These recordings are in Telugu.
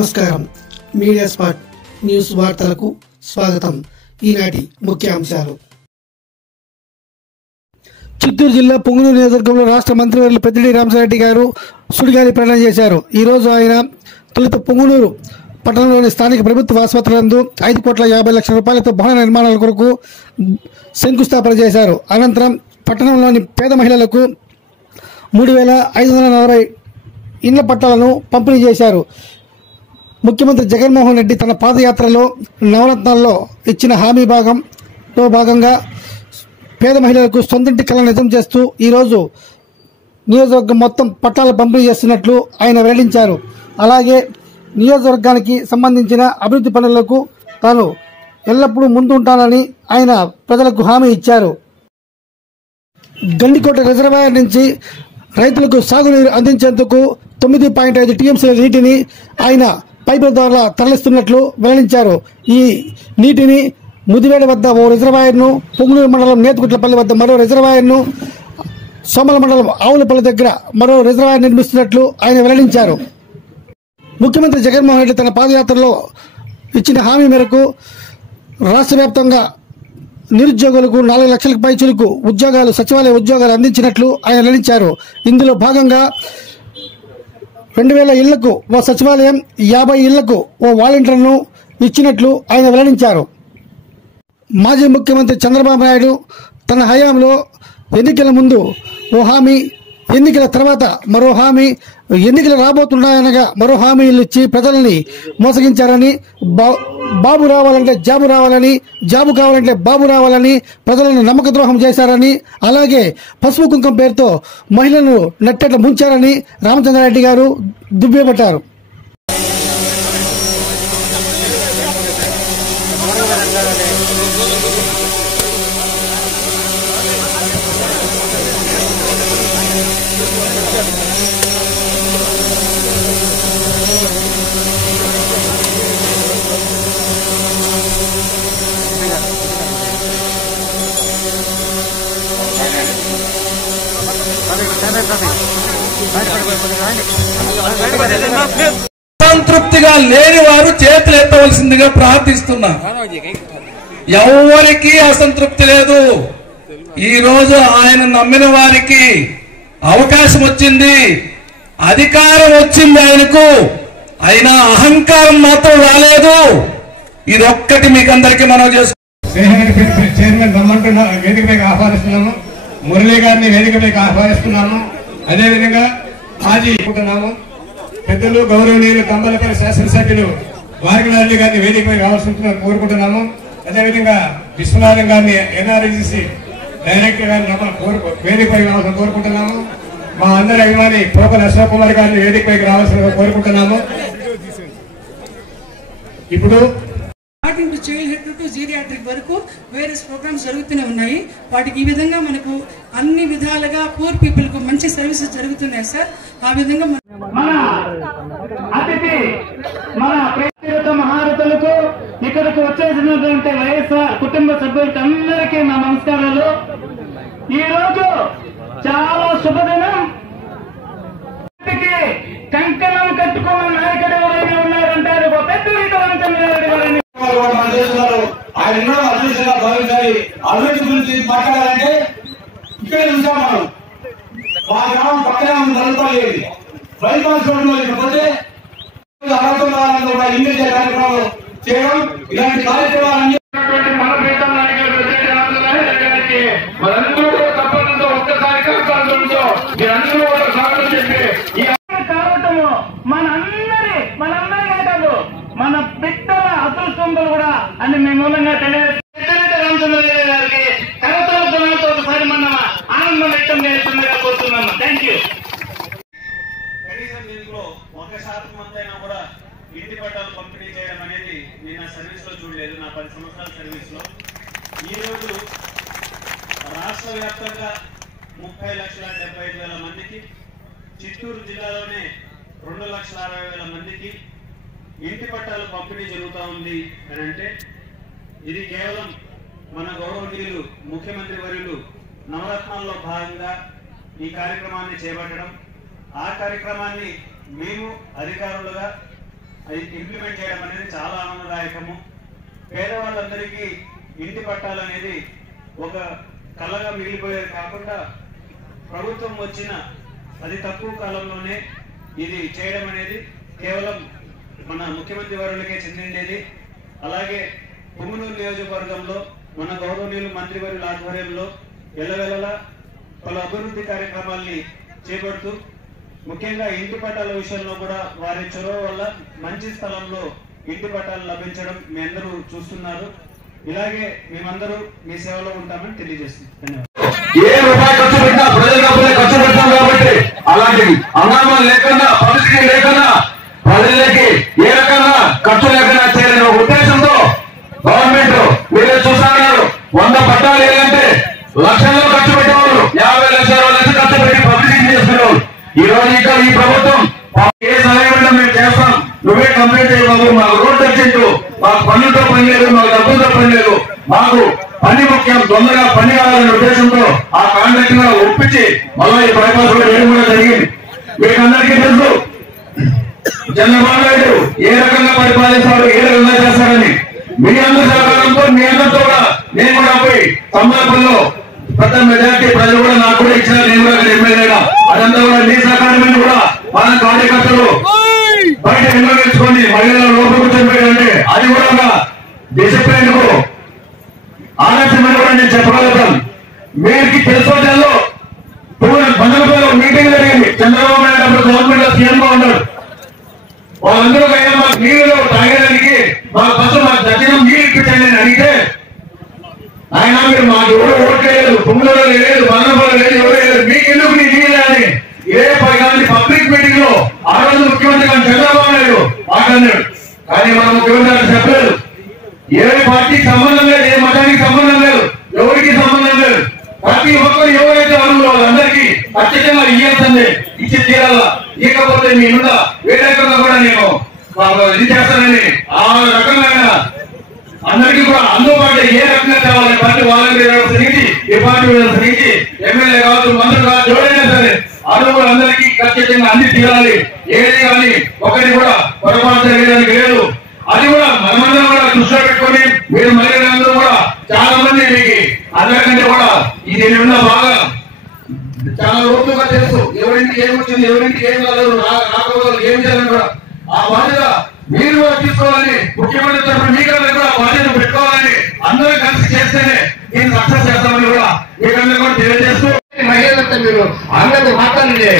నమస్కారం. మీడియా స్పాట్ న్యూస్ వార్తలకు స్వాగతం. ఈనాటి ముఖ్యాంశాలు. చిత్తూరు జిల్లా పొంగనూరు నియోజకవర్గంలో రాష్ట్ర మంత్రివర్యులు పెద్దిరెడ్డి రామచంద్రారెడ్డి గారు సుడిగాలి ప్రయాణం చేశారు. ఈరోజు ఆయన తొలుత పొంగనూరు పట్టణంలోని స్థానిక ప్రభుత్వ ఆసుపత్రి నందు 5,50,00,000 రూపాయలతో భవన నిర్మాణాల కొరకు శంకుస్థాపన చేశారు. అనంతరం పట్టణంలోని పేద మహిళలకు 3,540 ఇండ్ల పట్టాలను పంపిణీ చేశారు. ముఖ్యమంత్రి జగన్మోహన్ రెడ్డి తన పాదయాత్రలో నవరత్నాల్లో ఇచ్చిన హామీ భాగంగా పేద మహిళలకు సొంతింటి కళ నిజం చేస్తూ ఈరోజు నియోజకవర్గం మొత్తం పట్టాలు పంపిణీ చేస్తున్నట్లు ఆయన వెల్లడించారు. అలాగే నియోజకవర్గానికి సంబంధించిన అభివృద్ధి పనులకు తాను ఎల్లప్పుడూ ముందుంటానని ఆయన ప్రజలకు హామీ ఇచ్చారు. గండికోట రిజర్వాయర్ నుంచి రైతులకు సాగునీరు అందించేందుకు 9.5 టీఎంసీల నీటిని ఆయన పైపుల ద్వారా తరలిస్తున్నట్లు వెల్లడించారు. ఈ నీటిని ముదివేడ వద్ద ఓ రిజర్వాయర్ను, పొంగనూరు మండలం నేతిగుట్లపల్లి వద్ద మరో రిజర్వాయర్ను, సోమల మండలం ఆవులపల్లి దగ్గర మరో రిజర్వాయర్ నిర్మిస్తున్నట్లు ఆయన వెల్లడించారు. ముఖ్యమంత్రి జగన్మోహన్ రెడ్డి తన పాదయాత్రలో ఇచ్చిన హామీ మేరకు రాష్ట్ర వ్యాప్తంగా నిరుద్యోగులకు 4 లక్షలకు పైచులకు ఉద్యోగాలు, సచివాలయ ఉద్యోగాలు అందించినట్లు ఆయన వెల్లడించారు. ఇందులో భాగంగా 2,000 ఇళ్లకు ఓ సచివాలయం, 50 ఇళ్లకు ఓ వాలంటీర్ను ఇచ్చినట్లు ఆయన వెల్లడించారు. మాజీ ముఖ్యమంత్రి చంద్రబాబు నాయుడు తన హయాంలో ఎన్నికల ముందు ఓ హామీ, ఎన్నికల తర్వాత మరో హామీ, ఎన్నికలు రాబోతున్నాయనగా మరో హామీలు ఇచ్చి ప్రజల్ని మోసగించారని, బాబు రావాలంటే జాబు రావాలని, జాబు కావాలంటే బాబు రావాలని ప్రజలను నమ్మక ద్రోహం చేశారని, అలాగే పసుపు కుంకుమ పేరుతో మహిళలను నెట్టెట్ల ముంచారని రామచంద్రారెడ్డి గారు దుబ్బేపట్టారు. సంతృప్తిగా లేని వారు చేతులు ఎత్తవలసిందిగా ప్రార్థిస్తున్నా. ఎవరికి అసంతృప్తి లేదు. ఈ రోజు ఆయన నమ్మిన వారికి అవకాశం వచ్చింది, అధికారం వచ్చింది ఆయనకు. అయినా అహంకారం మాత్రం రాలేదు. ఇదొక్కటి మీకు అందరికీ మనం చేసుకుంటాం. చైర్మన్ రమ్మంటున్నా, వేదికపైకి ఆహ్వానిస్తున్నాము. మురళీ గారిని వేదికపైకి ఆహ్వానిస్తున్నాము. అదేవిధంగా మాజీ అనుకుంటున్నాము పెద్దలు గౌరవనీయులు తంబలపల్లి శాసనసభ్యులు వారికనారెడ్డి గారిని వేదికపై రావాల్సిందిగా కోరుకుంటున్నాము. అదేవిధంగా విశ్వనాథం గారిని ఎన్ఆర్జీసీ డైరెక్టర్ గారిని వేదికపై రావాల్సిన కోరుకుంటున్నాము. మా అందరి అభిమాని పోకల అశోక్ కుమార్ గారిని వేదికపైకి రావాల్సిన కోరుకుంటున్నాము. ఇప్పుడు starting to child head to geriatric వరకు వేరియస్ ప్రోగ్రామ్స్ జరుగుతూనే ఉన్నాయి. వాటికి ఈ విధంగా మనకు అన్ని విధాలుగా పూర్ పీపుల్ కు మంచి సర్వీసెస్ జరుగుతున్నాయి సార్. ఆ విధంగా మన అతిథి, మన ప్రేత మహారథులకు, ఇక్కడికి వచ్చేసినటువంటి వైఎస్ఆర్ కుటుంబ సభ్యులకు అందరికీ నా నమస్కారాలు. ఈ రోజు చాలా శుభదినం. కంకణం కట్టుకున్న నాయకుడు ఎవరైనా ఉన్నారంటే అది ఒక పెద్ద రామచంద్రారెడ్డి గారిని ఆయన అదృష్టంగా భావించాలి. అభివృద్ధి గురించి మాట్లాడాలంటే ఇక్కడ చూసాం మనం. మా గ్రామం పక్కనే నలుపల్లి బైపాస్ రోడ్డు లేకపోతే అర్హత కూడా ఇంగ్లీష్ కార్యక్రమాలు చేయడం, ఇలాంటి కార్యక్రమాలన్నీ మన ప్రీత నాయకులు గారికి మనందరూ కూడా తప్పకుండా ఒక్కసారి కష్టాలతో మీరందరూ కూడా స్వాగతం చెప్పి ఈ కావటము మనందరి కాదు, మన బిడ్డల అదృష్టంతో కూడా అని మీ మూలంగా రామచంద్రయ్య గారికి కరతాలతో ఒకసారి మన ఆనందం వ్యక్తం చేస్తుందిగా కోరుతున్నాను. Thank you. కనీసం దీంట్లో 1% అయినా కూడా ఇంటి పట్టాలు పంపిణీ చేయడం అనేది నేను నా సర్వీస్ లో చూడలేదు. నా 10 సంవత్సరాల సర్వీస్ లో ఈ రోజు రాష్ట్ర వ్యాప్తంగా 30,75,000 మందికి, చిత్తూరు జిల్లాలోనే 2,60,000 మందికి ఇంటి పట్టాలు పంపిణీ జరుగుతూ ఉంది అని అంటే ఇది కేవలం మన గౌరవనీయులు ముఖ్యమంత్రి వర్యులు నవరత్నాల్లో భాగంగా ఈ కార్యక్రమాన్ని చేపట్టడం, ఆ కార్యక్రమాన్ని మేము అధికారులుగా ఇంప్లిమెంట్ చేయడం అనేది చాలా ఆనందదాయకము. పేదవాళ్ళందరికీ ఇంటి పట్టాలనేది ఒక కళగా మిగిలిపోయేది కాకుండా ప్రభుత్వం వచ్చిన అతి తక్కువ కాలంలోనే ఇది చేయడం అనేది కేవలం మన ముఖ్యమంత్రి వర్యులకే చెందిండేది. అలాగే పుంగనూరు నియోజకవర్గంలో మన గౌరవనీయులు మంత్రివర్యుల ఆధ్వర్యంలో ఎల్లవెల్లలా పలు అభివృద్ధి కార్యక్రమాల్ని చేపడుతూ ముఖ్యంగా ఇంటి పట్టాల విషయంలో కూడా వారి చొరవ వల్ల మంచి స్థలంలో ఇంటి పట్టాలు లభించడం మీ అందరూ చూస్తున్నారు. ఇలాగే మేమందరూ మీ సేవలో ఉంటామని తెలియజేస్తున్నాం. ఏ రూపాయి ఖర్చు పెట్టినా ప్రజల డబ్బులే ఖర్చు పెడతాం కాబట్టి అలాంటి అనామం లేకుండా పరిస్థితి లేకుండా ప్రజలకి ఏ రకంగా ఖర్చు లేకుండా చేయాలనే ఉద్దేశంతో గవర్నమెంట్ మీరే చూస్తున్నారు. 100 పట్టాలు ఏంటంటే లక్షల్లో ఖర్చు పెట్టేవాళ్ళు 50 లక్షల లక్షలు ఖర్చు పెట్టి పబ్లిసిటీ చేసుకునేవాళ్ళు. ఈ రోజు ఇంకా ఈ ప్రభుత్వం ఏ సహాయం మేము చేస్తాం, నువ్వే కంప్లైంట్ చేయబాబు, మాకు రోడ్డు వచ్చిండు, మాకు పనులతో పని లేదు, మాకు డబ్బులతో పని లేదు, మాకు పని ముఖ్యం, తొందరగా పని కావాలనే ఉద్దేశంతో ఆ కాంట్రాక్ట్ గా ఒప్పించి మళ్ళీ ఈ బైపాస్ రోడ్ వేయడం కూడా జరిగింది. మీకు అందరికీ తెలుసు చంద్రబాబు నాయుడు ఏ రకంగా పరిపాలిస్తాడు, ఏ రకంగా చేస్తాడని. మీ అందరి సహకారంతో మీ అందరితో కూడా నేను కూడా పోయి తమ్మలపల్లిలో పెద్ద మెజార్టీ ప్రజలు కూడా నాకు కూడా ఇచ్చిన, నేను కూడా అక్కడ ఎమ్మెల్యేగా అదంతా కూడా మీ సహకారమైన కూడా మన కార్యకర్తలు బయట వినియోగించుకొని మహిళల లోపల కూర్చొని అది కూడా ఒక డిసిప్లిన్ కు ఆలస్యమని కూడా నేను చెప్పగలుగుతాను. మీకు తెలుసుకోవడంలో బంధువులలో మీటింగ్ జరిగింది. చంద్రబాబు నాయుడు అప్పుడు గవర్నమెంట్ లో సీఎం గా ఉన్నాడు. వాళ్ళందరూ మాకు నీళ్ళు తాగడానికి మాకు ఫస్ట్ మాకు దర్శనం నీళ్ళు ఇప్పించండి అని అడిగితే ఆయన మీరు మాకు ఎవరు ఓట్లేదు, పుంగులో లేదు, బంధువులు లేదు, ఎవరు లేదు, మీకు ఎందుకు నీ నీళ్ళు అని ఏ పైగాని పబ్లిక్ మీటింగ్ లో ఆ రోజు ముఖ్యమంత్రి గారు చంద్రబాబు నాయుడు మాట్లాడినాడు. కానీ మన ముఖ్యమంత్రి గారు చెప్పలేదు. ఏ పార్టీకి సంబంధం లేదు, ఏ మతానికి సంబంధం లేదు, ఎవరికి సంబంధం లేదు. ప్రతి ఒక్కరు ఎవరైతే అడుగులో వాళ్ళందరికీ ఖచ్చితంగా ఇయ్యాల్సిందే, ఇచ్చి తీరాలా. ఇకపోతే మీ మీద వేరేకంగా కూడా నేను ఇది చేస్తానని ఆ రకమైన అందరికీ కూడా అందుబాటు ఏ రకంగా కావాలి పార్టీ వాళ్ళకి వ్యవస్థ నుంచి డిపార్ట్మెంట్ వ్యవస్థ నుంచి ఎమ్మెల్యే కావచ్చు, మంత్రులు కావచ్చు, ఎవరైనా సరే అడుగులు అందరికీ ఖచ్చితంగా అన్ని తీరాలి. ఏది కానీ ఒకటి కూడా పొరపాటు జరిగేదానికి లేదు. అది కూడా మనమందరం కూడా దృష్టిలో పెట్టుకొని మీరు మహిళలందరూ కూడా చాలా మంది మీకు అందరికంటే కూడా ఇది ఉన్న బాగా చాలా లోతుగా తెలుసు. ఎవరింటికి ఏమొచ్చింది, ఎవరింటికి ఏం కాలేదు, రాకపోవాలి ఏం చేయాలని కూడా ఆ బాధ్యత మీరు కూడా తీసుకోవాలని, ముఖ్యమంత్రి తరఫున మీకందరూ కూడా బాధ్యత పెట్టుకోవాలని, అందరూ కలిసి చేస్తేనే నేను సక్సెస్ చేస్తామని కూడా మీకందరూ కూడా తెలియజేస్తూ మహిళలంతా మీరు అందరికీ మాట్లాడండి.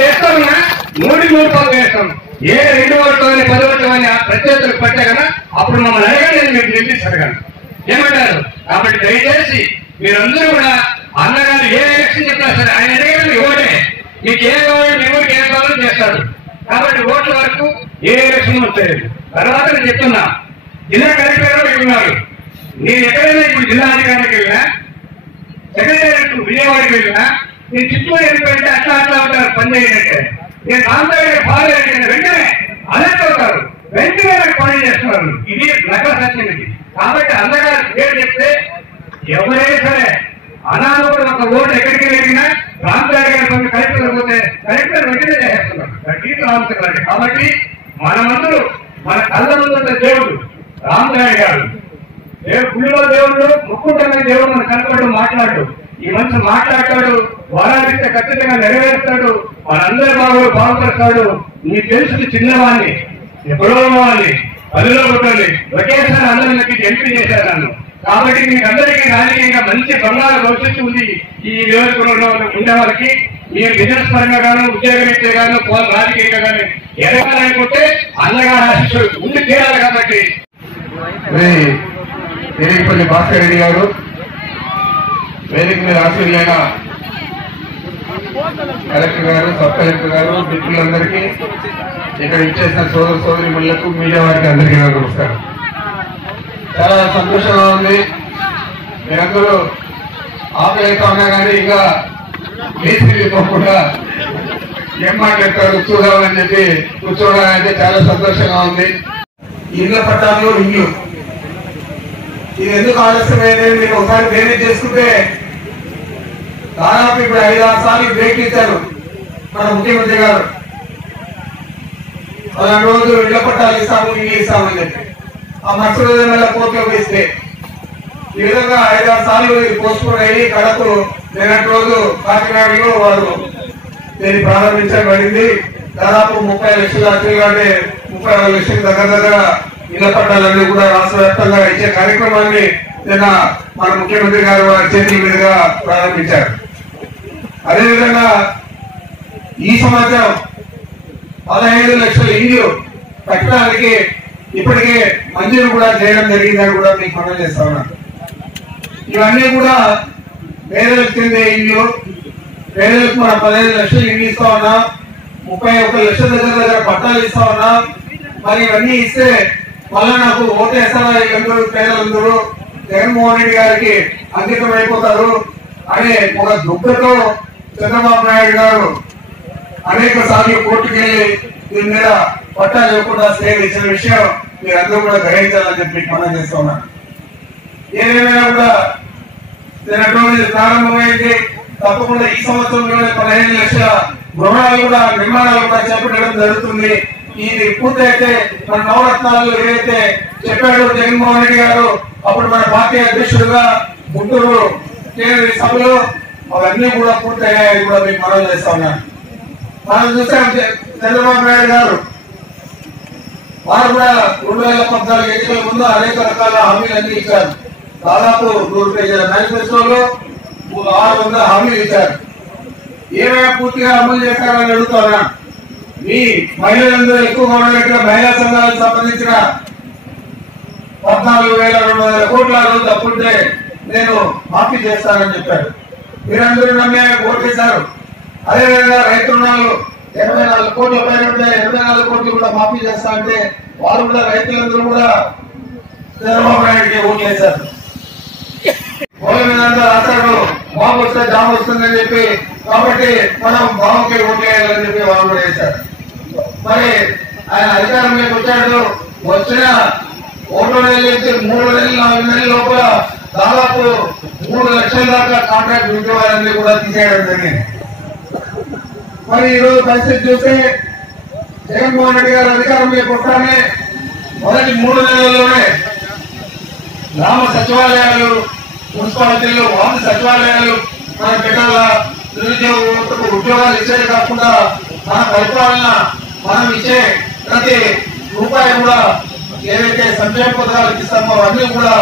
వేస్తామన్నా 3 రూపాయలు వేస్తాం. ఏ 2 ఓట్లు అని 10 ఓట్లు అని ప్రత్యేకతలు పట్టే కదా అప్పుడు మమ్మల్ని అడగండి, మీకు నిర్మిస్తారు కదా ఏమంటారు. కాబట్టి దయచేసి మీరందరూ కూడా అన్నగారు ఏ ఎలక్షన్ చెప్పినా సరే ఆయన అడిగారు ఓటే, మీకు ఏ కావాలి మీ ఊరికి ఏ కావాలో చేస్తాడు. కాబట్టి ఓట్ల వరకు ఏ ఎలక్షన్ వచ్చాయి. తర్వాత నేను చెప్తున్నా, జిల్లా కలెక్టర్ గారు ఉన్నారు. నేను ఎక్కడైనా ఇప్పుడు జిల్లా అధికారికి వెళ్ళినా, సెక్రటేరియట్ విజయవాడకి వెళ్ళినా, నేను చిత్తూరు వెళ్ళిపోయింటే అట్లా ఉంటారు పని చేయాలంటే. నేను రామదారి ఫాలో అయితే వెంటనే అలర్ట్ అవుతారు, వెంటనే పని చేస్తున్నారు. ఇది నగర సత్యం ఇది. కాబట్టి అన్నగారు పేరు చెప్తే ఎవరైనా సరే అనాథుడు ఒక ఓటు ఎక్కడికి వెళ్ళినా రామదారి గారి పని కలెక్టర్ పోతే కలెక్టర్ వెంటనే చేస్తున్నారు. కాబట్టి మనమందరూ మన కళ్ళ ముందు దేవుడు రామదారి గారు గుడిలో దేవుడు, ముక్కుంటమైన దేవుడు మన కనపడు మాట్లాడు. ఈ మనిషి మాట్లాడతాడు, వరాలిస్తే ఖచ్చితంగా నెరవేరుస్తాడు, మనందరి బాగుపడతాడు. నీకు తెలుసు చిన్నవాడిని, ఎప్పుడో వాడిని, పనిలో కొట్టాలి, ఒకేసారి అందరికీ ఎంపీ చేశారు నన్ను. కాబట్టి మీకు అందరికీ రాజకీయంగా మంచి బంగారు భవిష్యత్తు ఉంది. ఈ నియోజకవర్గంలో ఉండే వాళ్ళకి మీరు బిజినెస్ పరంగా గాను, ఉద్యోగరీత్యా గాను, రాజకీయంగా కానీ ఎదగాలనుకుంటే అన్నగారు ఆశిస్సు ఉండి తీరాలి. కాబట్టి వేదికపల్లి భాస్కర్ రెడ్డి గారు, వేదిక మీద ఆశీర్లైన కలెక్టర్ గారు, సబ్ కలెక్టర్ గారు, మిత్రులందరికీ, ఇక్కడ ఇచ్చేసిన సోదర సోదరిమణులకు, మీడియా వారికి అందరికీ నమస్కారం. చాలా సంతోషంగా ఉంది. మీరందరూ ఆకలితో ఉన్నా కానీ ఇంకా లేచిపోకుండా ఏం మాట్లాడతారు చూద్దామని చెప్పి కూర్చోవడం అయితే చాలా సంతోషంగా ఉంది. ఇళ్ళ పట్టాలు ఇల్లు ఇది ఎందుకు ఆలస్యమైంది మీరు ఒకసారి మేనేజ్ చేసుకుంటే దాదాపు ఇప్పుడు 5-6 సార్లు బ్రేక్ ఇచ్చారు మన ముఖ్యమంత్రి గారు. అలాంటి రోజు ఇళ్ల పట్టాలు ఇస్తాము ఇల్లు ఇస్తామని చెప్పి ఆ మరుసటి రోజు మళ్ళీ కోర్టులోకి ఇస్తే ఈ విధంగా 5-6 సార్లు పోస్ట్పోన్ అయ్యి కడకు నిన్నటి రోజు కాకినాడలో వారు దీన్ని ప్రారంభించబడింది. దాదాపు 30 లక్షల అంటే 36 లక్షల దగ్గర ఇళ్ల పట్టాలన్నీ కూడా రాష్ట్ర వ్యాప్తంగా ఇచ్చే కార్యక్రమాన్ని నిన్న మన ముఖ్యమంత్రి గారు వారి చేతుల మీదుగా ప్రారంభించారు. అదేవిధంగా ఈ సంవత్సరం 15 లక్షల ఇల్లు కట్టడానికి ఇప్పటికే మంజూరు కూడా చేయడం జరిగిందని కూడా మీకు మనం చేస్తా ఉన్నాను. ఇవన్నీ కూడా పేదలకు చెందే ఇల్లు. పేదలకు మనం 15 లక్షలు ఇల్లు ఇస్తా ఉన్నాం, 31 లక్షల దగ్గర పట్టాలు ఇస్తా ఉన్నాం. మరి ఇవన్నీ ఇస్తే మళ్ళా నాకు ఓటేస్తారా వీళ్ళందరూ పేదలందరూ జగన్మోహన్ రెడ్డి గారికి అంకితం అయిపోతారు అనే ఒక దుఃఖతో చంద్రబాబు నాయుడు గారు అనేక సార్లు కోర్టుకెళ్లి దీని మీద పట్టాలు ఇవ్వకుండా స్టే ఇచ్చిన విషయం మీరందరూ కూడా గ్రహించాలని చెప్పి మనం చేస్తా ఉన్నాను. ఏదేమైనా కూడా నిన్నటి ప్రారంభమైంది. తప్పకుండా ఈ సంవత్సరంలోనే 15 లక్షల గృహాలు కూడా నిర్మాణాలు కూడా చేపట్టడం జరుగుతుంది. ఇది పూర్తయితే మన నవరత్నాలు ఏదైతే చెప్పాడో జగన్మోహన్ రెడ్డి గారు అప్పుడు మన పార్టీ అధ్యక్షుడుగా గుంటూరు సభలో అవన్నీ కూడా పూర్తయ్యాయని కూడా మీకు మనం చేస్తా ఉన్నాను. మనం చూసాం చంద్రబాబు నాయుడు గారు వారు కూడా 2014 ఎన్నికల ముందు అనేక రకాల హామీలన్నీ ఇచ్చారు. దాదాపు 100 పేజీల మేనిఫెస్టోలో 600 హామీలు ఇచ్చారు. ఏమైనా పూర్తిగా అమలు చేశారని అడుగుతున్నా. మీ మహిళలందరూ ఎక్కువగా ఉన్నట్టుగా మహిళా సంఘాలకు సంబంధించిన 14,200 కోట్ల రోజు అప్పుంటే నేను మాఫీ చేస్తానని చెప్పారు. మీరందరూ నమ్మే ఓటేశారు. అదేవిధంగా రైతు రుణాలు 84 కోట్ల పైన 84 కోట్లు కూడా మాఫీ చేస్తా అంటే వారు కూడా రైతులందరూ కూడా చంద్రబాబు నాయుడికి ఓట్లు వేశారు. ఓట్ల మీద రాశారు బాబు వస్తే జాబ్ వస్తుందని చెప్పి, కాబట్టి మనం బాబుకి ఓట్లు వేయాలని చెప్పి వాళ్ళు కూడా వేశారు. మరి ఆయన అధికారంలోకి వచ్చాడు. వచ్చిన 1 నెల నుంచి 3 నెలలు 4 నెలల లోపల దాదాపు 3 లక్షల దాకా కాంట్రాక్ట్ ఉద్యోగాలన్నీ కూడా తీసేయడం జరిగింది. మరి ఈరోజు పరిస్థితి చూస్తే జగన్మోహన్ రెడ్డి గారు అధికారంలోకి వస్తానే మొదటి 3 నెలల్లోనే గ్రామ సచివాలయాలు, మున్సిపాలిటీలు, వార్డు సచివాలయాలు మన పెట్టాల నిరుద్యోగులకు ఉద్యోగాలు ఇచ్చేది కాకుండా మన పరిపాలన మనం ఇచ్చే ప్రతి రూపాయి కూడా ఏదైతే సంక్షేమ పథకాలకు ఇస్తామో అవన్నీ కూడా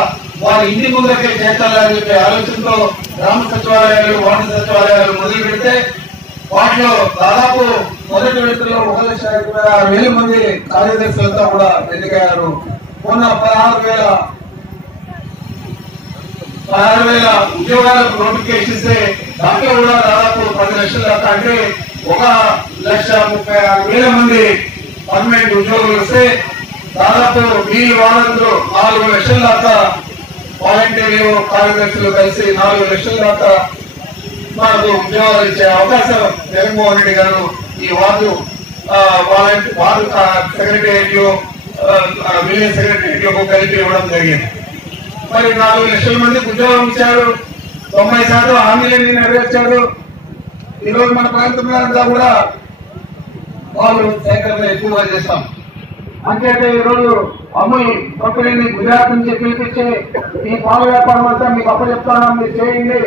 వారి ఇంటి ముందరికే చేర్చాలని చెప్పే ఆలోచనతో గ్రామ సచివాలయాలు, వార్డు సచివాలయాలు మొదలు పెడితే వాటిలో దాదాపు మొదటి విడతలో 1,56,000 మంది కార్యదర్శులతో కూడా ఎన్నికయ్యారు. మొన్న 16,000 ఉద్యోగాలకు నోటిఫికేషన్ ఇస్తే దాంట్లో కూడా దాదాపు 10 లక్షల దాకా అంటే 1,36,000 మంది పర్మనెంట్ ఉద్యోగులు వస్తే దాదాపు ఈ వారంలో 4 లక్షల దాకా వాలంటీర్లు, కార్యదర్శులు కలిసి 4 లక్షల దాకా మనకు ఉద్యోగాలు ఇచ్చే అవకాశం జగన్మోహన్ రెడ్డి గారు ఈ వార్డు సెక్రటేరియట్లు, విలేజ్ సెక్రటేరియట్లకు కలిపి ఇవ్వడం జరిగింది. మరి 4 లక్షల మందికి ఉద్యోగం ఇచ్చారు. 90% హామీలన్నీ నెరవేర్చారు. ఈరోజు మన ప్రాంతంలో అంతా కూడా వాళ్ళు సేకరణ ఎక్కువగా చేస్తాం. అంచేతే ఈరోజు అమూల్ కంపెనీని గుజరాత్ నుంచి పిలిపించి ఈ పాల వ్యాపారం అంతా మీకు అప్పచెప్తాను, మీరు చేయండి.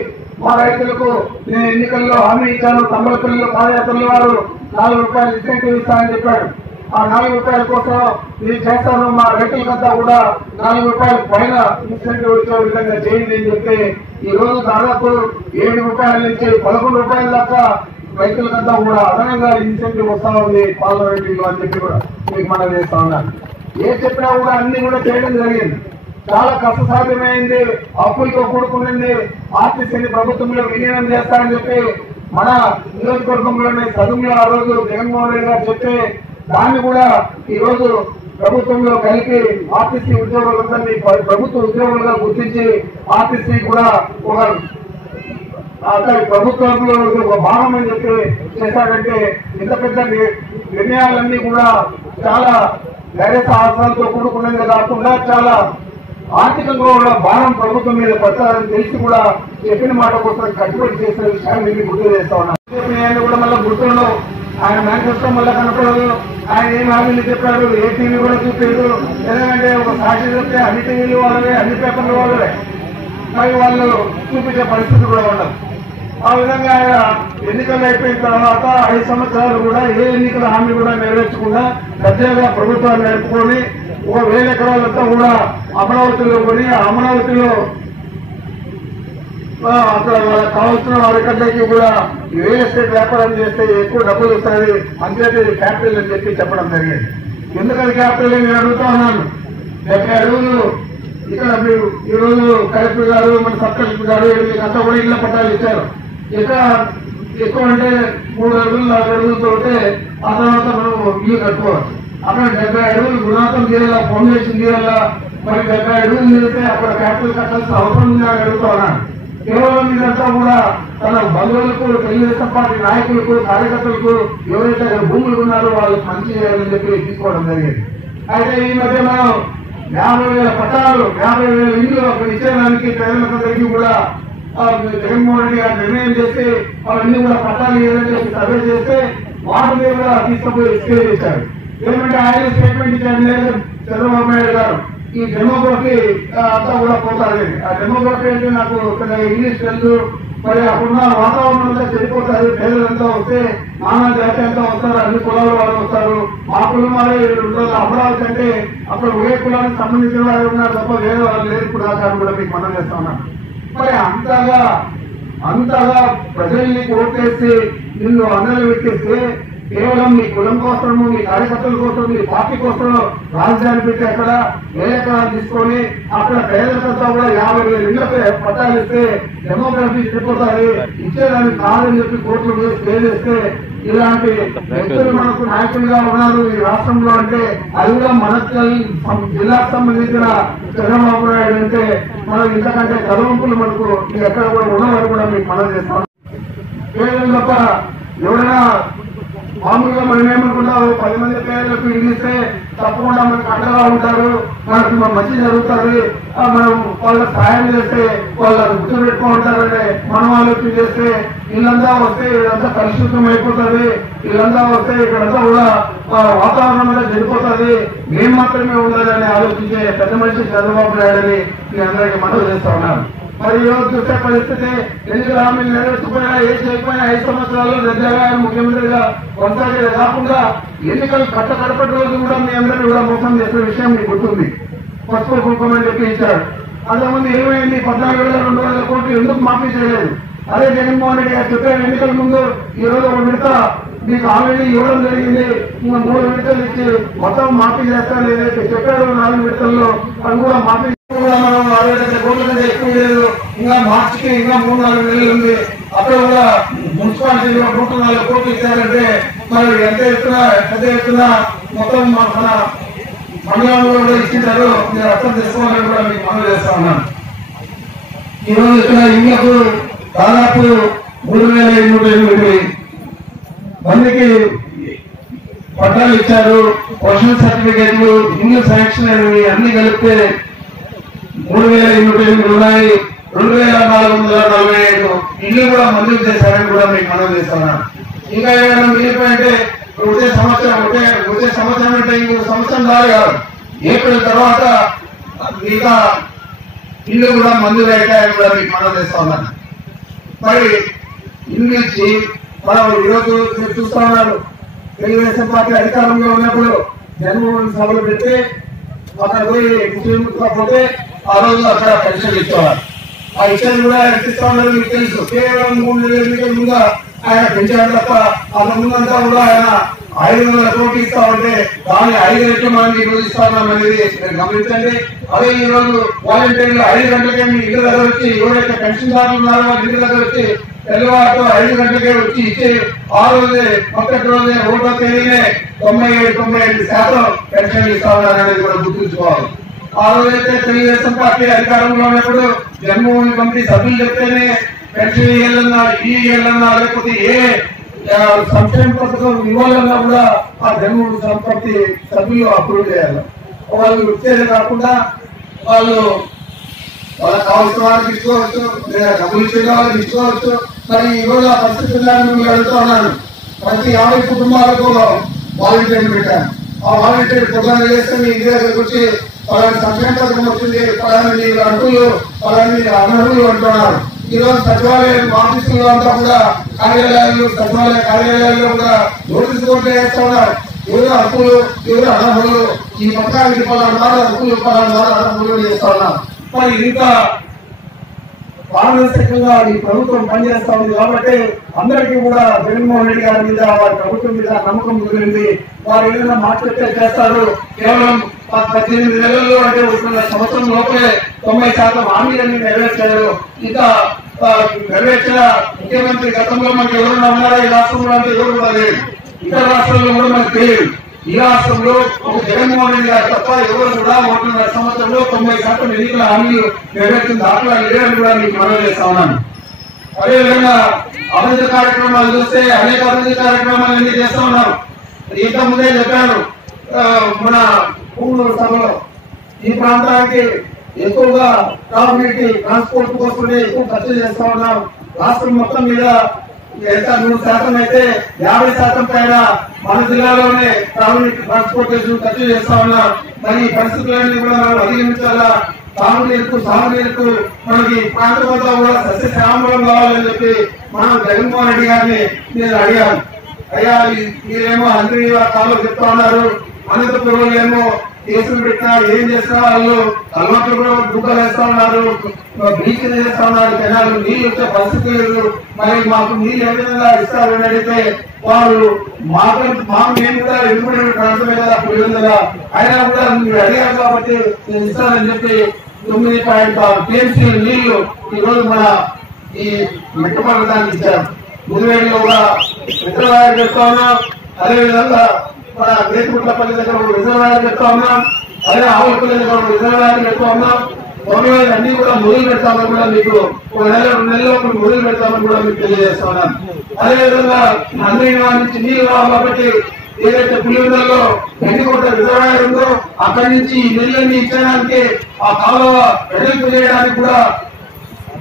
మా రైతులకు నేను ఎన్నికల్లో హామీ ఇచ్చాను. తమ్మలపల్లిలో పాదయాత్రల వారు 4 రూపాయలు ఇన్సెంటివ్ ఇస్తానని చెప్పాడు. ఆ 4 రూపాయల కోసం నేను చేస్తాను. మా రైతులకంతా కూడా 4 రూపాయల పైన ఇన్సెంటివ్ ఇచ్చే విధంగా చేయండి అని చెప్పి ఈ రోజు దాదాపు 7 రూపాయల నుంచి 11 రూపాయల దాకా రైతులకంతా కూడా అదనంగా ఇన్సెంటివ్ వస్తా ఉంది పార్లమెంట్లో అని చెప్పి కూడా మీకు మనం చేస్తా ఉన్నాను. ఏ చెప్పినా కూడా అన్ని కూడా చేయడం జరిగింది. చాలా కష్టసాధ్యమైంది, అప్పులతో కూడుకున్నది. ఆర్టీసీని ప్రభుత్వంలో విలీనం చేస్తారని చెప్పి మన నియోజకవర్గంలోనే చదువులో ఆ రోజు జగన్మోహన్ రెడ్డి గారు చెప్తే దాన్ని కూడా ఈ రోజు ప్రభుత్వంలో కలిపి ఆర్టీసీ ఉద్యోగులందరినీ ప్రభుత్వ ఉద్యోగులుగా గుర్తించి ఆర్టీసీ కూడా ఒక ప్రభుత్వంలో ఒక భాగం అని చెప్పి చేశారంటే ఇంత పెద్ద నిర్ణయాలన్నీ కూడా చాలా ధైర్య సాహసాలతో కూడుకున్నది కాకుండా చాలా ఆర్థికంగా కూడా భారం ప్రభుత్వం మీద పడతారని తెలిసి కూడా చెప్పిన మాట కోసం కట్టుబడి చేసిన విషయాన్ని మీకు గుర్తు చేస్తా ఉన్నాను. కూడా మళ్ళీ గుర్తుండవు, ఆయన మేనిఫెస్టో మళ్ళీ కనపడదు. ఆయన ఏం హామీలు చెప్పారు, ఏ టీవీ కూడా చూపించదు. ఎందుకంటే ఒక సాక్షి చెప్తే అన్ని టీవీలు వాళ్ళవే, అన్ని పేపర్లు వాళ్ళవే, మరి వాళ్ళు చూపించే పరిస్థితి కూడా ఉండదు. ఆ విధంగా ఆయన ఎన్నికలు అయిపోయిన తర్వాత 5 సంవత్సరాలు కూడా ఏ ఎన్నికల హామీ కూడా నెరవేర్చకుండా ప్రత్యేక ప్రభుత్వాన్ని నడుపుకొని 1000 ఎకరాలంతా కూడా అమరావతిలో కొని అమరావతిలో అక్కడ వాళ్ళకి కావాల్సిన వారికందరికీ కూడా రియల్ ఎస్టేట్ వ్యాపారం చేస్తే ఎక్కువ డబ్బులు వస్తాయి, అందుకే ఇది క్యాపిటల్ అని చెప్పి చెప్పడం జరిగింది. ఎందుకని క్యాపిటల్ నేను అడుగుతా ఉన్నాను. 70 అడుగులు ఇక్కడ మీరు ఈ రోజు కలెక్టర్ గారు, మన సబ్ కలెక్టర్ గారు మీకు అంతా కూడా ఇళ్ల పట్టాలు ఇచ్చారు. ఇక్కడ ఎక్కువ అంటే 3 అడుగులు 4 అడుగులతో ఉంటే ఆ తర్వాత మనం ఇల్లు కట్టుకోవచ్చు. అక్కడ 70 అడుగులు గుణాంతం చేయాలా, ఫౌండేషన్ చేయాలా, మరి 70 అడుగులు చేస్తే అక్కడ క్యాపిటల్ కట్టాల్సిన అవసరం ఉందని అడుగుతా ఉన్నాను. కేవలం ఇదంతా కూడా తన బంధువులకు, తెలుగుదేశం పార్టీ నాయకులకు, కార్యకర్తలకు ఎవరైతే అక్కడ భూములు ఉన్నారో వాళ్ళకి మంచి చేయాలని చెప్పి తీసుకోవడం జరిగింది. అయితే ఈ మధ్య మనం 50,000 పట్టాలు, 50,000 ఇల్లు అక్కడ ఇచ్చేదానికి పేదలందరికీ కూడా జగన్మోహన్ రెడ్డి గారు నిర్ణయం చేసి అవన్నీ కూడా పట్టాలు ఏదని చెప్పి సర్వే చేస్తే వాటి మీద కూడా తీసుకుపోయి స్టే చేశారు. ఏమంటే ఆయన స్టేట్మెంట్ ఇచ్చారు చంద్రబాబు నాయుడు గారు, ఈ డెమోగ్రఫీ అంతా కూడా పోతారు. ఆ డెమోగ్రఫీ అంటే నాకు ఇంగ్లీష్ తెలుసు, మరి అప్పుడున్న వాతావరణం అంతా చెడిపోతారు. పేదలంతా వస్తే నానా జాతి అంతా వస్తారు, అన్ని కులాల వాళ్ళు వస్తారు. మా కులం వారే అమరావతి అంటే అక్కడ ఒకే కులానికి సంబంధించిన వారు ఉన్నారు తప్ప వేరే వాళ్ళు లేరు. ఇప్పుడు దాకా కూడా మీకు మనం చేస్తా ఉన్నాను. మరి అంతగా ప్రజల్ని ఓటేసి నిన్ను అందరూ పెట్టేస్తే కేవలం మీ కులం కోసము, మీ కార్యకర్తల కోసం, మీ పార్టీ కోసం రాజధాని పెట్టి అక్కడ 1000 ఎకరాలు తీసుకొని అక్కడ పేదలకంతా కూడా 50,000 ఇళ్లపై పట్టాలు ఇస్తే డెమోగ్రఫీ చెడిపోతాయి, ఇచ్చేదానికి కాదని చెప్పి కోర్టులు స్టే చేస్తే ఇలాంటి వ్యక్తులు మనకు నాయకులుగా ఉన్నారు ఈ రాష్ట్రంలో అంటే అది కూడా మన జిల్లాకు సంబంధించిన చంద్రబాబు నాయుడు అంటే మనం ఇంతకంటే కలవంపులు మనకు ఎక్కడ కూడా ఉన్నవారు కూడా మీకు మనం చేస్తాం. కేవలం తప్ప ఎవరైనా మామూలుగా మనం ఏమనుకుంటాము, 10 మంది పేదలకు ఇస్తే తప్పకుండా మనకు అండగా ఉంటారు, మనకు మంచి జరుగుతుంది, మనం వాళ్ళకి సాయం చేస్తే వాళ్ళకి గుర్తు పెట్టుకుంటారని మనం ఆలోచన చేస్తే వీళ్ళంతా వస్తే ఇదంతా కలుషితం అయిపోతుంది, వీళ్ళంతా వస్తే ఇక్కడంతా కూడా వాతావరణం కూడా చెడిపోతుంది, మేము మాత్రమే ఉండాలని ఆలోచించే పెద్ద మనిషి చంద్రబాబు నాయుడుని మీ అందరికీ మనవి చేస్తా ఉన్నారు. మరి ఈ రోజు చూసే పరిస్థితి ఎన్నికల హామీలు నెరవేర్చిపోయినా ఏ చేయకపోయినా 5 సంవత్సరాలు రెడ్డిగా ముఖ్యమంత్రిగా కొనసాగేది కాకుండా ఎన్నికలు కట్టకడపటి రోజు కూడా మీ అందరినీ కూడా మోసం చేసే విషయం మీకు గుర్తుంది. పసుపు కుంకుమ అని చెప్పి ఇచ్చారు. అంతకుముందు ఏమైంది, 14,200 కోట్లు ఎందుకు మాఫీ చేయలేదు? అదే జగన్మోహన్ రెడ్డి గారు చెప్పారు ఎన్నికల ముందు ఈ రోజు ఒక విడత మీకు ఆల్రెడీ ఇవ్వడం జరిగింది, ఇంకా 3 విడతలు ఇచ్చి మొత్తం మాఫీ చేస్తాను ఏదైతే చెప్పారు 4 విడతల్లో అది కూడా మాఫీ కూడా మనం 60 కోట్ల కంటే ఎక్కువ లేదు. ఇంకా మార్చికి ఇంకా 3-4 నెలలు ఉంది. అక్కడ కూడా మున్సిపాలిటీలో 104 కోట్లు ఇచ్చారంటే మరి ఎంత ఎత్తున్నా పెద్ద ఎత్తున మొత్తం మన మండలంలో కూడా ఇచ్చింటారు. మీరు అర్థం చేసుకోవాలని కూడా మీకు మనం చేస్తా ఉన్నాను. ఈరోజు ఇక్కడ ఇళ్లకు దాదాపు 3,808 మందికి పట్టాలు ఇచ్చారు. పొజిషన్ సర్టిఫికేట్లు, ఇల్లు శాంక్షన్ అనేవి అన్ని కలిపితే 3,808 ఉన్నాయి. 2,445 ఇల్లు కూడా మంజూరు చేశారని కూడా మీకు మనం చేస్తున్నాను. ఇంకా ఏమైనా మిగిలిపోయింటే వచ్చే సంవత్సరం అంటే ఇంకొక సంవత్సరం కాదు, ఏప్రిల్ తర్వాత మిగతా ఇల్లు కూడా మంజూరు అవుతాయని కూడా మీకు మనం చేస్తా ఉన్నాను. మరి ఇల్లు ఇచ్చి మనం ఈరోజు మీరు చూస్తా ఉన్నారు, తెలుగుదేశం పార్టీ అధికారంలో ఉన్నప్పుడు జన్మభూమి సభలు పెడితే అక్కడ పోయి పోతే ఆ రోజు అక్కడ పెన్షన్ ఇచ్చేవారు. ఆ ఇచ్చేది కూడా ఎంత ఇస్తా ఉన్నారో మీకు తెలుసు. కేవలం 3 నెలల ఎన్నికల ముందు ఆయన పెంచాడు తప్ప అంత ముందంతా కూడా ఆయన 500 కోట్లు ఇస్తా ఉంటే దాన్ని 5 రెట్లు మనం ఈ రోజు ఇస్తా ఉన్నాం అనేది మీరు గమనించండి. అదే ఈ రోజు వాలంటీర్లు 5 గంటలకే మీ ఇంటి దగ్గర వచ్చి ఎవరైతే పెన్షన్దారులు ఉన్నారో వాళ్ళ ఇంటి దగ్గర వచ్చి తెల్లవారుతో 5 గంటలకే వచ్చి ఇచ్చి ఆ రోజే మొదటి రోజే 1వ తేదీనే 97% పెన్షన్లు ఇస్తా ఉన్నారనేది కూడా గుర్తుంచుకోవాలి. ఆ రోజైతే తెలుగుదేశం పార్టీ అధికారంలో ఉన్నప్పుడు జన్మభూమి కమిటీ సభ్యులు చెప్తేనే పెన్షన్ ఇవ్వాలన్నా ఈ ఇవ్వాలన్నా లేకపోతే ఏ సంక్షేమ పథకం ఇవ్వాలన్నా కూడా ఆ జన్మభూమి సంపత్తి సభ్యులు అప్రూవ్ చేయాలి. వాళ్ళు వచ్చేది కాకుండా వాళ్ళకి కావాల్సిన వారికి ఇచ్చుకోవచ్చు, లేదా డబ్బులు ఇచ్చే వాళ్ళకి ఇచ్చుకోవచ్చు. మరి ఈ రోజు ఆ పరిస్థితి మీకు వెళ్తా ఉన్నాను. ప్రతి 50 కుటుంబాలకు వాలంటీర్లు పెట్టాను. ఆ వాలంటీర్ ప్రోగ్రామ్ చేస్తే మీ ఇంటి దగ్గరకు వచ్చి పలాని సంక్షేమ పథకం వచ్చింది, పలాని మీరు అర్హులు, పలాని మీరు అనర్హులు అంటున్నారు. ఈ రోజు సచివాలయం ఆఫీసుల్లో అంతా కూడా కార్యాలయాలు, సచివాలయ కార్యాలయాల్లో కూడా నోటీసు బోర్డులు వేస్తా ఉన్నారు. ఎవరు అర్హులు, ఎవరు అనర్హులు, ఈ పథకానికి పలానా వారు అర్హులు, పలానా వారు అనర్హులు చేస్తా ఉన్నారు. మరి ఇంకా పారదర్శకంగా ఈ ప్రభుత్వం పనిచేస్తా ఉంది కాబట్టి అందరికీ కూడా జగన్మోహన్ రెడ్డి గారి మీద, వారి ప్రభుత్వం మీద నమ్మకం కుదిరింది. వారు ఏదైనా మాట్లాడితే చేస్తారు. కేవలం 18 నెలల్లో అంటే ఉంటున్న సంవత్సరం లోపలే 90% హామీలన్నీ నెరవేర్చారు. ఇంకా నెరవేర్చిన ముఖ్యమంత్రి గతంలో మనకి ఎవరున్నా ఉన్నారా ఈ రాష్ట్రంలో అంటే ఎవరు కూడా లేదు. ఇతర రాష్ట్రాల్లో కూడా మనకు తెలియదు. ఈ రాష్ట్రంలో ఒక జగన్మోహన్ రెడ్డి గారు తప్ప ఎవరు కూడా 1.5 సంవత్సరంలో 90% ఎన్నికల హామీలు నెరవేర్చిన దాఖలా లేదని కూడా మీకు మనవి చేస్తా ఉన్నాను. అదేవిధంగా అభివృద్ధి కార్యక్రమాలు చూస్తే అనేక అభివృద్ధి కార్యక్రమాలు అన్ని చేస్తా ఉన్నారు. ఇంత ముందే చెప్పాను మన పూర్ణూరు సభలో, ఈ ప్రాంతానికి ఎక్కువగా తాగునీటి ట్రాన్స్పోర్ట్ కోసమే ఎక్కువ ఖర్చు చేస్తా ఉన్నాం. రాష్ట్రం మొత్తం మీద ఎంత 100% అయితే 50% పైన మన జిల్లాలోనే తాగునీటి ట్రాన్స్పోర్టేషన్ ఖర్చు చేస్తా ఉన్నాం. మరి ఈ పరిస్థితులన్నీ కూడా మనం అధిగమించాలా. తాగునీరుకు, సాగునీరుకు మనకి ప్రాంతమంతా కూడా సస్యశ్యామలం కావాలని చెప్పి మనం జగన్మోహన్ రెడ్డి గారిని నేను అడిగాను. అయ్యా మీరేమో అందరి కాలంలో చెప్తా ఉన్నారు, అనంతపురంలో ఏమో కేసులు పెట్టినా ఏం చేసినా వాళ్ళు అలవాట్లు కూడా గుక్కలు వేస్తా ఉన్నారు, బ్లీచ్ చేస్తా ఉన్నారు, కెనాలు నీళ్ళు వచ్చే పరిస్థితి లేదు. మరి మాకు నీళ్ళు ఏ విధంగా ఇస్తారు అని అడిగితే వాళ్ళు మాకు మేము కూడా ఎదుగుబడి ప్రాంతమే కదా, పులివెందుగా అయినా కూడా మీరు అడిగారు కాబట్టి నేను ఇస్తానని చెప్పి 9.6 టీఎంసీ నీళ్లు ఈ రోజు మన ఈ మెట్ట పర్వతానికి ఇచ్చారు. ముదివేడిలో కూడా రిజర్వాయర్ పెడతా ఉన్నాం. అదేవిధంగా మన రేతుగుట్లపల్లి దగ్గర రిజర్వాయర్ పెడతా ఉన్నాం. అదే ఆవులపల్లి దగ్గర రిజర్వాయర్ పెడతా ఉన్నాం. త్వరలో అన్ని కూడా మొదలు పెడతామని కూడా మీకు 1 నెల 2 నెలల్లో మొదలు పెడతామని కూడా మీకు తెలియజేస్తా ఉన్నాను. అదేవిధంగా అందరి నుంచి నీళ్లు రావు కాబట్టి ఏదైతే పులివెందులలో గండికోట రిజర్వాయర్ ఉందో అక్కడి నుంచి ఈ నీళ్ళని ఇచ్చడానికి ఆ కాలువ వెడల్పు చేయడానికి కూడా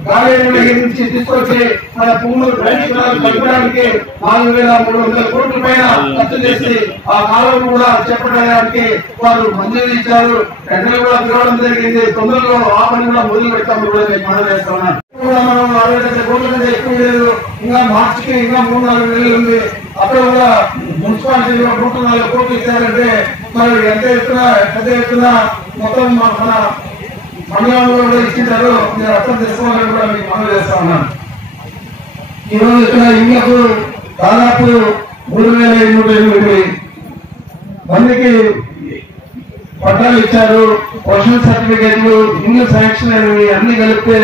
గాలి నుంచి తీసుకొచ్చి మన పూర్ణూరు రైతులను కలపడానికి 4,300 కోట్ల పైన ఖర్చు చేసి ఆ కాలువను కూడా చేపట్టడానికి వారు మంజూరు ఇచ్చారు. టెండర్లు కూడా పిలవడం జరిగింది. తొందరలో ఆ పని కూడా మొదలు పెట్టామని కూడా నేను మనం చేస్తున్నాను. మనం 60 కోట్ల కంటే ఎక్కువ లేదు. ఇంకా మార్చికి ఇంకా 3-4 నెలలు ఉంది. అక్కడ కూడా మున్సిపాలిటీలో 104 కోట్లు ఇచ్చారంటే మరి ఎంత ఎత్తున మొత్తం మన మండలంలో కూడా ఇచ్చింటారు. మీరు అర్థం చేసుకోవాలని కూడా మీకు మనవి చేస్తా ఉన్నాను. ఈరోజు ఇక్కడ ఇళ్లకు దాదాపు 3,880 మందికి పట్టాలు ఇచ్చారు. పొజిషన్ సర్టిఫికేట్లు, ఇల్లు శాంక్షన్ అనేవి అన్ని కలిపితే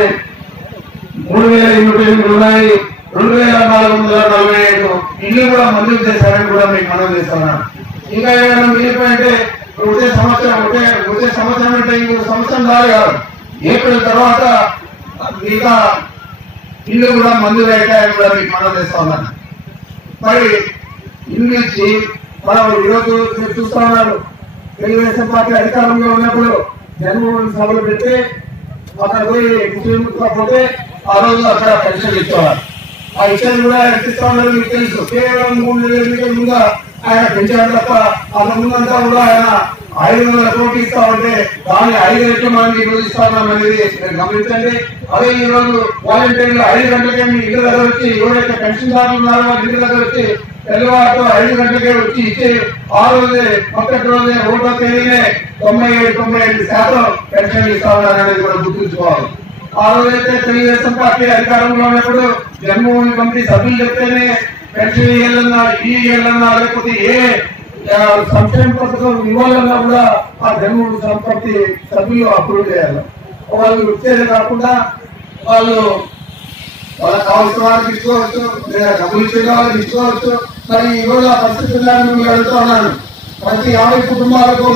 3,880 ఉన్నాయి. 2,445 ఇల్లు కూడా మంజూరు చేశారని కూడా మీకు మనవి చేస్తున్నాను. ఇంకా ఏమైనా మిగిలిపోయింటే వచ్చే సంవత్సరం అంటే ఇంకొక సంవత్సరం కాదు, ఏప్రిల్ తర్వాత మిగతా ఇల్లు కూడా మంజూరు అయ్యాయని కూడా మీకు మనం చేస్తా ఉన్నాను. మరి ఇల్లు ఇచ్చి మనం ఈరోజు మీరు చూస్తా ఉన్నారు, తెలుగుదేశం పార్టీ అధికారంలో ఉన్నప్పుడు జన్మభూమి సభలు పెడితే అక్కడ పోయి పోతే ఆ రోజు అక్కడ పెన్షన్ ఇచ్చేవారు. ఆ ఇచ్చేది కూడా ఎంత ఇస్తా ఉన్నారు మీకు తెలుసు. కేవలం 3 నెలల ఎన్నికల ముందు ఆయన పెంచాడు తప్ప అంత ముందంతా కూడా ఆయన 500 కోట్లు ఇస్తా ఉంటే దాన్ని 5 రెట్లు మనం ఈ రోజు ఇస్తా ఉన్నాం అనేది మీరు గమనించండి. అదే ఈ రోజు వాలంటీర్లు 5 గంటలకే మీ ఇంటి దగ్గర వచ్చి ఎవరైతే పెన్షన్దారులు ఉన్నారో వాళ్ళ ఇంటి దగ్గర వచ్చి తెల్లవారుతో 5 గంటలకే వచ్చి ఇచ్చి ఆ రోజే మొదటి రోజే 1వ తేదీనే 97% పెన్షన్లు ఇస్తా ఉన్నారనేది కూడా గుర్తుంచుకోవాలి. ఆ రోజైతే తెలుగుదేశం పార్టీ అధికారంలో ఉన్నప్పుడు జన్మభూమి కమిటీ సభ్యులు చెప్తేనే పెన్షన్ ఇవ్వాలన్నా, ఇవ్వాలన్నా లేకపోతే ఏ సంక్షేమ పథకం ఇవ్వాలన్నా కూడా ఆ జన్మభూమి సంపత్తి సభ్యులు అప్రూవ్ చేయాలి. వాళ్ళు వచ్చేది కాకుండా వాళ్ళకు కావాల్సిన వాళ్ళకి ఇచ్చుకోవచ్చు, లేదా డబ్బులు ఇచ్చే వాళ్ళకి ఇచ్చుకోవచ్చు. మరి ఈ రోజు ఆ పరిస్థితులను మీరు అడుగుతా ఉన్నాను. ప్రతి 50 కుటుంబాలకు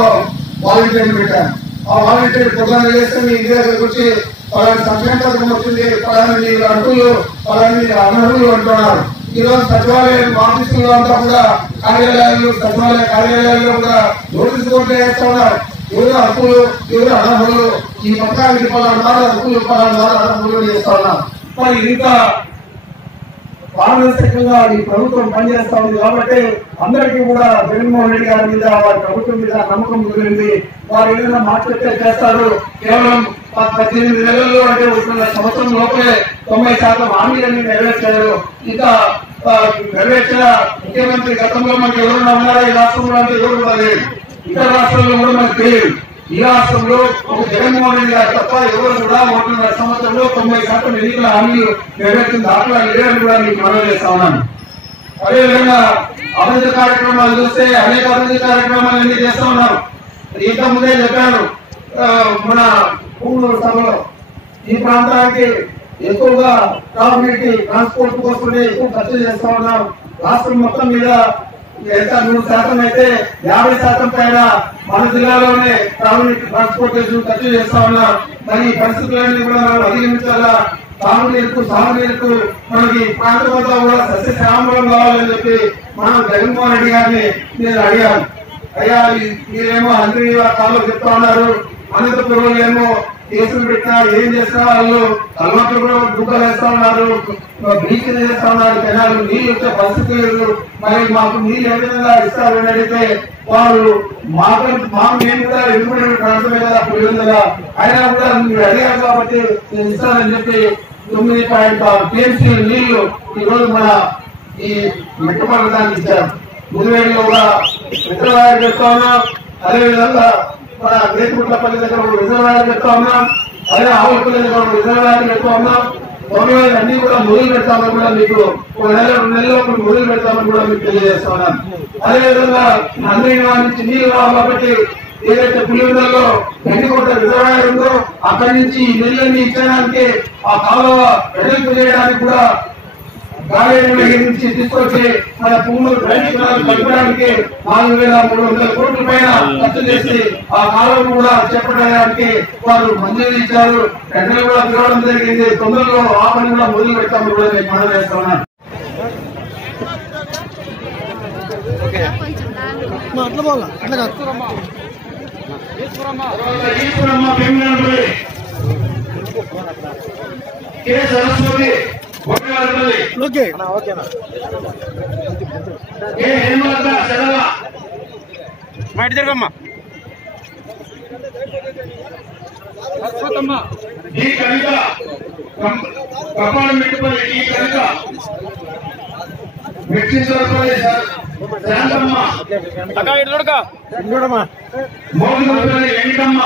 వాలంటీర్లు పెట్టాను. ఆ వాలంటీర్ ప్రోగ్రామ్ చేస్తే మీ ఇంటి దగ్గరకు వచ్చి పలాని సంక్షేమ పథకం వచ్చింది, పలాని మీరు అర్హులు, పలాని మీరు అనర్హులు అంటున్నారు. ఈ రోజు సచివాలయం ఆఫీసుల్లో అంతా కూడా కార్యాలయాలు, సచివాలయ కార్యాలయాల్లో కూడా నోటీసు బోర్డులు వేస్తా ఉన్నారు. ఎవరు అర్హులు, ఎవరు అనర్హులు, ఈ పథకానికి పలానా వారు అర్హులు, పలానా వారు అనర్హులు చేస్తా ఉన్నారు. మరి ఇంకా పారదర్శకంగా ఈ ప్రభుత్వం పనిచేస్తా ఉంది కాబట్టి అందరికీ కూడా జగన్మోహన్ రెడ్డి గారి మీద వారి ప్రభుత్వం మీద నమ్మకం కుదిరింది. వారు ఏదైనా మాట్లాడితే చేస్తారు. కేవలం 18 నెలల్లో అంటే ఉంటున్న సంవత్సరం లోపలే 90% హామీలన్నీ నెరవేర్చారు. ఇంకా నెరవేర్చిన ముఖ్యమంత్రి గతంలో మనకి ఎవరున్నా ఉన్నారా ఈ రాష్ట్రంలో అంటే ఎవరు కూడా లేదు. ఇతర రాష్ట్రాల్లో కూడా మనకు తెలియదు. ఈ రాష్ట్రంలో ఒక జగన్మోహన్ రెడ్డి గారు తప్ప ఎవరు కూడా 1.5 సంవత్సరంలో 90% ఎన్నికల హామీలు నెరవేర్చిన దాఖలా లేదని కూడా మీకు మనవి చేస్తా ఉన్నాను. అదేవిధంగా అభివృద్ధి కార్యక్రమాలు చూస్తే అనేక అభివృద్ధి కార్యక్రమాలు అన్ని చేస్తా ఉన్నారు. ఇంత ముందే చెప్పాను మన పూర్ణూరు సభలో ఈ ప్రాంతానికి ఎక్కువగా తాగునీటి ట్రాన్స్పోర్ట్ కోసమే ఎక్కువ ఖర్చు చేస్తా ఉన్నాం. రాష్ట్రం మొత్తం మీద ఎంత 100% అయితే 50% పైన మన జిల్లాలోనే తాగునీటి ట్రాన్స్పోర్టేషన్ ఖర్చు చేస్తా ఉన్నాం. మరి ఈ పరిస్థితులన్నీ కూడా మనం అధిగమించాలా. తాగునీరుకు సాగునీరుకు మనకి ప్రాంతం అంతా కూడా సస్యశ్యామలం కావాలని చెప్పి మనం జగన్మోహన్ రెడ్డి గారిని నేను అడిగాను. అయ్యా మీరేమో అన్ని కాలంలో చెప్తా ఉన్నారు, అనంతపురంలో ఏమో కేసులు పెట్టినా ఏం చేసినా వాళ్ళు అలవాట్లు కూడా గుక్కలు వేస్తా ఉన్నారు, బీచ్ చేస్తా ఉన్నారు, జనాలు నీళ్ళు వచ్చే పరిస్థితి లేదు. మరి మాకు నీళ్ళు ఏ విధంగా ఇస్తారు అని అడిగితే వాళ్ళు మాకు మేము కూడా ఎదుగుబడి ప్రాంతమే కదా పులివెందుగా అయినా కూడా మీరు అడిగారు కాబట్టి నేను ఇస్తానని చెప్పి 9.6 టీఎంసీ నీళ్లు ఈ రోజు మన ఈ మెట్ట పర్వతానికి ఇచ్చారు. ముదివేడిలో కూడా రిజర్వాయర్ చెప్తా ఉన్నాం. అదేవిధంగా మన రేతుగుట్లపల్లి దగ్గర రిజర్వాయర్ చెప్తా ఉన్నాం. అదే ఆవులపల్లి దగ్గర రిజర్వాయర్ చెప్తా ఉన్నాం. త్వరలో అన్ని కూడా మొదలు పెడతామని కూడా మీకు 1 నెల 2 నెలల్లో మొదలు పెడతామని కూడా మీకు తెలియజేస్తా ఉన్నాను. అదేవిధంగా అన్ని నుంచి నీళ్లు రావు కాబట్టి ఏదైతే పులివెందులలో గండికోట రిజర్వాయర్ ఉందో అక్కడి నుంచి ఈ నీళ్ళని ఇచ్చడానికి ఆ కాలువ వెడల్పు చేయడానికి కూడా గాలేరు నుంచి తీసుకొచ్చి మన పూర్ణూరు కలపడానికి 4,300 కోట్ల పైన ఖర్చు చేసి ఆ కాలువను కూడా చేపట్టడానికి వారు మంజూరు ఇచ్చారు. టెండర్లు కూడా పిలవడం జరిగింది. తొందరలో ఆ పని కూడా మొదలు పెడతామని కూడా నేను మనం చేస్తా ఉన్నాను. సరస్వతి ఓకే మైట్ జరగమ్మా ఈ కవిత కపాలం పెట్టుకొని ఈ కవిత మెచ్చించబడి శాంతమ్మ మోహన్ వెంకటమ్మ